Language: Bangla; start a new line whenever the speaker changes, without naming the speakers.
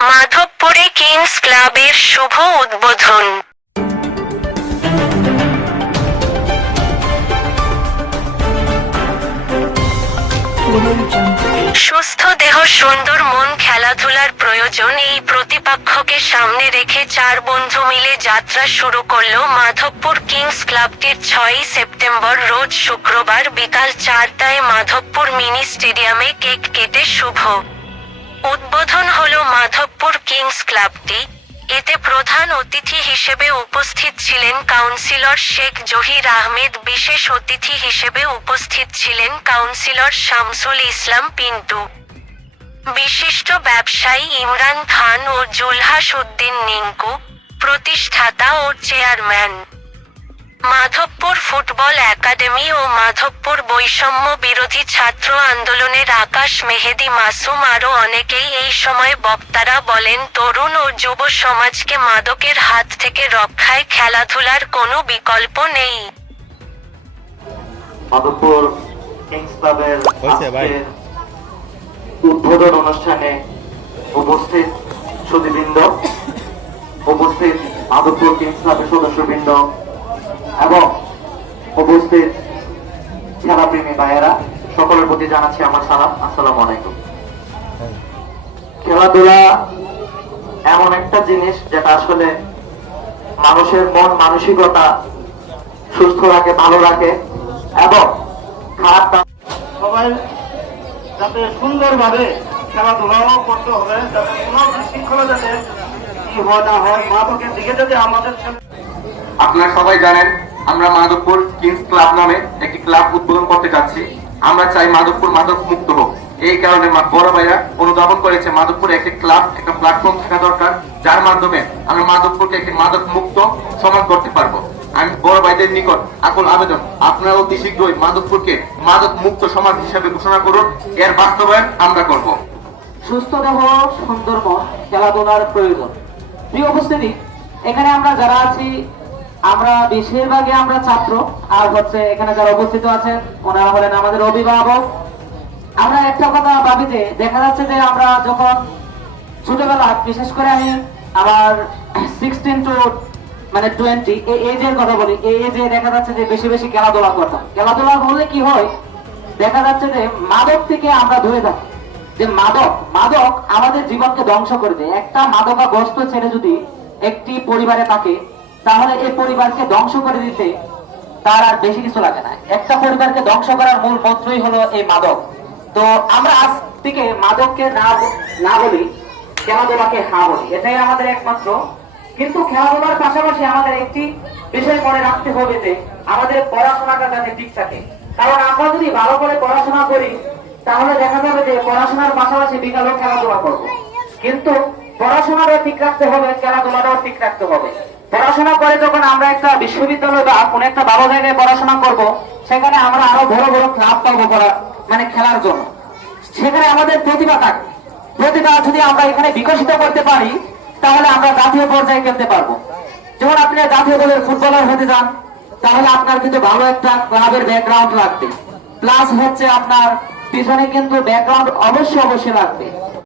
মাধবপুরে কিংস ক্লাবের শুভ উদ্বোধন। সুস্থ দেহ, সুন্দর মন, খেলাধুলার প্রয়োজন, এই প্রতিপক্ষকে সামনে রেখে চার বন্ধু মিলে যাত্রা শুরু করল মাধবপুর কিংস ক্লাবটির ছয়ই সেপ্টেম্বর, রোজ শুক্রবার বিকাল চারটায় মাধবপুর মিনি স্টেডিয়ামে কেক কেটে শুভ উদ্বোধন হলো মাধবপুর কিংস ক্লাবটি। এতে প্রধান অতিথি হিসেবে উপস্থিত ছিলেন কাউন্সিলর শেখ জহির আহমেদ, বিশেষ অতিথি হিসেবে উপস্থিত ছিলেন কাউন্সিলর শামসুল ইসলাম পিন্টু। বিশিষ্ট ব্যবসায়ী ইমরান খান ও জুলহাস উদ্দিন নিঙ্কু, প্রতিষ্ঠাতা ও চেয়ারম্যান। মাধবপুর ফুটবল একাডেমি ও মাধবপুর বৈষম্য বিরোধী ছাত্র আন্দোলনের আকাশ মেহেদি মাসুম আরও অনেকেই এই সময় বক্তারা বলেন তরুণ ও যুব সমাজকে মাদকের হাত থেকে রক্ষায় খেলাধুলার কোনো বিকল্প নেই।
মাধবপুর কিংস ক্লাবের উদ্বোধন অনুষ্ঠানে উপস্থিত সুদীবৃন্দ উপস্থিত মাধবপুর কিংস ক্লাবের সদস্যবৃন্দ এবং উপস্থিত খেলাপ্রেমী ভাইয়েরা, সকলের প্রতি জানাচ্ছি আমার সালাম। আসসালামু আলাইকুম। খেলাধুলা এমন একটা জিনিস যেটা আসলে মানুষের মন মানসিকতা সুস্থ রাখে, ভালো রাখে এবং খারাপ
সবাই যাতে সুন্দরভাবে খেলাধুলাও করতে হবে, যাতে কোনো বিশৃঙ্খলা যাতে কি হয় না হয় মাদকের দিকে যাতে আমাদের
আপনারা সবাই জানেন, আমরা মাধবপুর কিংস ক্লাব নামে একটি ক্লাব উদ্বোধন করতে যাচ্ছি। আমরা চাই মাধবপুর মাদক মুক্ত হোক। এই কারণে বড় ভাইয়া অনুধাবন করেছে, মাধবপুরে একটি ক্লাব, একটা প্ল্যাটফর্ম থাকা দরকার, যার মাধ্যমে আমরা মাধবপুরকে একটি মাদক মুক্ত সমাজ করতে পারব। আমি বড় ভাইদের নিকট আকুল আবেদন আপনারা অতি শীঘ্রই মাধবপুরকে মাদক মুক্ত সমাজ হিসাবে ঘোষণা করুন। এর বাস্তবায়ন আমরা করব।
সুস্থ দেহ সুন্দর খেলাধুলার প্রয়োজন। প্রিয় উপস্থিতি, এখানে আমরা যারা আছি আমরা বেশিরভাগই আমরা ছাত্র, আর হচ্ছে এখানে যারা উপস্থিত আছেন, ওনারা হলেন আমাদের অভিভাবক। আমরা একটা কথা ভাবি যে দেখা যাচ্ছে যে আমরা যখন ছোটবেলা, বিশেষ করে আমি আমার সিক্সটিন টু মানে টোয়েন্টি এই এজের কথা বলি, এই এজে দেখা যাচ্ছে যে বেশি বেশি খেলাধুলা করতাম। খেলাধুলা করলে কি হয়, দেখা যাচ্ছে যে মাদক থেকে আমরা ধরে থাকি। যে মাদক মাদক আমাদের জীবনকে ধ্বংস করে দেয়। একটা মাদকাগ্রস্ত ছেলে যদি একটি পরিবারে থাকে তাহলে এই পরিবারকে ধ্বংস করে দিতে তার আর বেশি কিছু লাগে না। একটা পরিবারকে ধ্বংস করার মূল মন্ত্রই হলো এই মাদক। তো আমরা আজ থেকে মাদককে না বলি খেলাধুলাকে হা বলি। এটাই আমাদের একমাত্র। কিন্তু খেলাধুলার পাশাপাশি আমাদের একটি বিষয় মনে রাখতে হবে যে আমাদের পড়াশোনাটা যাতে ঠিক থাকে। কারণ আমরা যদি ভালো করে পড়াশোনা করি, তাহলে দেখা যাবে যে পড়াশোনার পাশাপাশি বিকালেও খেলাধুলা করব। কিন্তু পড়াশোনাটাও ঠিক রাখতে হবে, খেলাধুলাটাও ঠিক রাখতে হবে। পড়াশোনা করে যখন আমরা একটা বিশ্ববিদ্যালয় বা কোন একটা ভালো জায়গায় পড়াশোনা করব, সেখানে আমরা আরও বড় বড় ক্লাব পাবো করা মানে খেলার জন্য। সেখানে আমাদের প্রতিভা থাকবে প্রতিভা যদি আমরা এখানে বিকশিত করতে পারি, তাহলে আমরা জাতীয় পর্যায়ে খেলতে পারব। যেমন আপনি জাতীয় দলের ফুটবলার হতে যান, তাহলে আপনার কিন্তু ভালো একটা ক্লাবের ব্যাকগ্রাউন্ড লাগবে। প্লাস হচ্ছে আপনার পিছনে কিন্তু ব্যাকগ্রাউন্ড অবশ্যই অবশ্যই লাগবে।